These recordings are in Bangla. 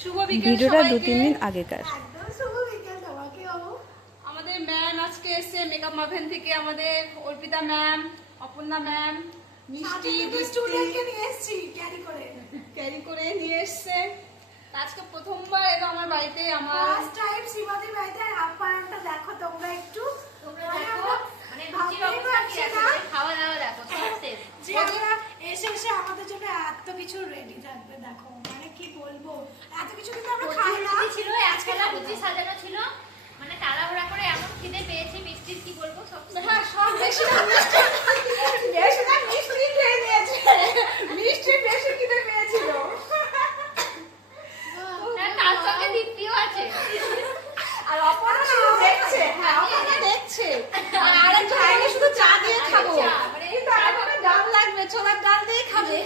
ভিডিওটা 2-3 দিন আগেকার। আমাদের ম্যাম আজকে এসছে মেকআপ মাভেন থেকে, আমাদের অর্পিতা ম্যাম, অপর্ণা ম্যাম, মিষ্টি স্টুডেন্টকে নিয়ে এসেছি ক্যারি করে নিয়ে এসছে। আজকে প্রথমবার এলো আমার বাড়িতে, আমার ফার্স্ট টাইম সীমাদির বাড়িতে। আর আপ্যায়নটা দেখো তোমরা একটু, মানে খাওয়া দাওয়া দেখো যে আমরা এসে এসে আমাদের জন্য এত কিছু রেডি থাকবে দেখো, মানে কি বলবো, এত কিছু কিন্তু আমরা খাই না। ছিল একবেলা লুচি সাজানো ছিল, মানে তাড়াহুড়া করে এমন খিদে পেয়েছি, মিষ্টির কি বলবো সব। হ্যাঁ সব বেশি মিষ্টি খেয়ে নিয়েছে, মিষ্টি বেশি খিদে পেয়েছিল। তার সঙ্গে দীপ্তিও আছে, আর অপর্ণা শুধু দেখছে, হ্যাঁ অপর্ণা দেখছে, আর আরেকটা আগে শুধু চা দিয়ে খাবো, কিন্তু আরেকটা ডাল লাগবে, ছোলার ডাল দিয়ে খাবে।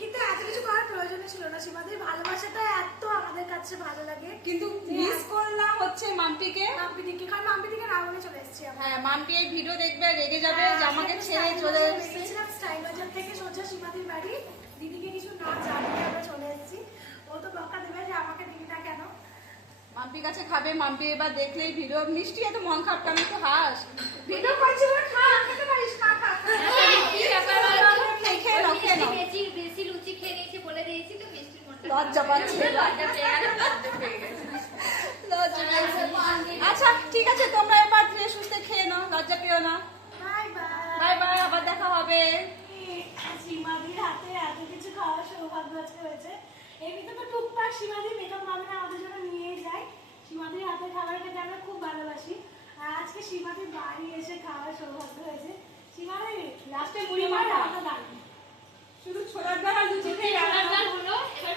কিন্তু এত কিছু করার প্রয়োজন ছিল না। সীমাদির ভালোবাসাটা এত আমাদের কাছে ভালো লাগে, কিন্তু মিস করলাম হচ্ছে মাম্পিকে। মাম্পিদিকে, কারণ মাম্পিদিকে না বলে চলে এসেছি আমরা। হ্যাঁ মাম্পি এই ভিডিও দেখবে, রেগে যাবে যে আমাকে ছেড়ে চলে এসেছে। স্টাইল বাজার থেকে সোজা সীমাদির বাড়ি, দিদিকে কিছু না জানিয়ে আমরা চলে এসেছি। ও তো বকা দেবে যে আমাকে দিদিটা কেন। মাম্পির কাছে খাবে, মাম্পি এবার দেখলেই ভিডিও। মিষ্টি এত মন খারাপ কেন, একটু হাস, ভিডিও করছিল, খা খেতে পারিস, খা খা খেয়ে নাও, খেয়ে নাও। বেশি লুচি খেয়ে নিয়েছি বলে দিয়েছি তো, মিষ্টির মনটা লজ্জা পাচ্ছে, লজ্জা পেয়ে গেল, লজ্জা পেয়ে গেছে। লজ্জা পাচ্ছে। আচ্ছা ঠিক আছে, তোমরা এবার ধীরে সুস্থে খেয়ে নাও, লজ্জা পেও না। Bye bye. বাই বাই, আবার দেখা হবে। সীমাদির হাতে এত কিছু খাওয়ার সৌভাগ্য আজকে হয়েছে। এমনিতে তো টুকটাক সীমাদি মেকআপ মামলা আমাদের জন্য নিয়েই যায়। সীমাদির হাতে খাবার খেতে আমরা খুব ভালোবাসি। আর আজকে সীমাদির বাড়ি এসে খাওয়ার সৌভাগ্য হয়েছে। সীমাদি লাস্টে মুড়ি মাখা, দাঁড়িয়ে শুধু ছোলার ডাল আর লুচি খেয়ে ছোলার ডাল হলো, এবার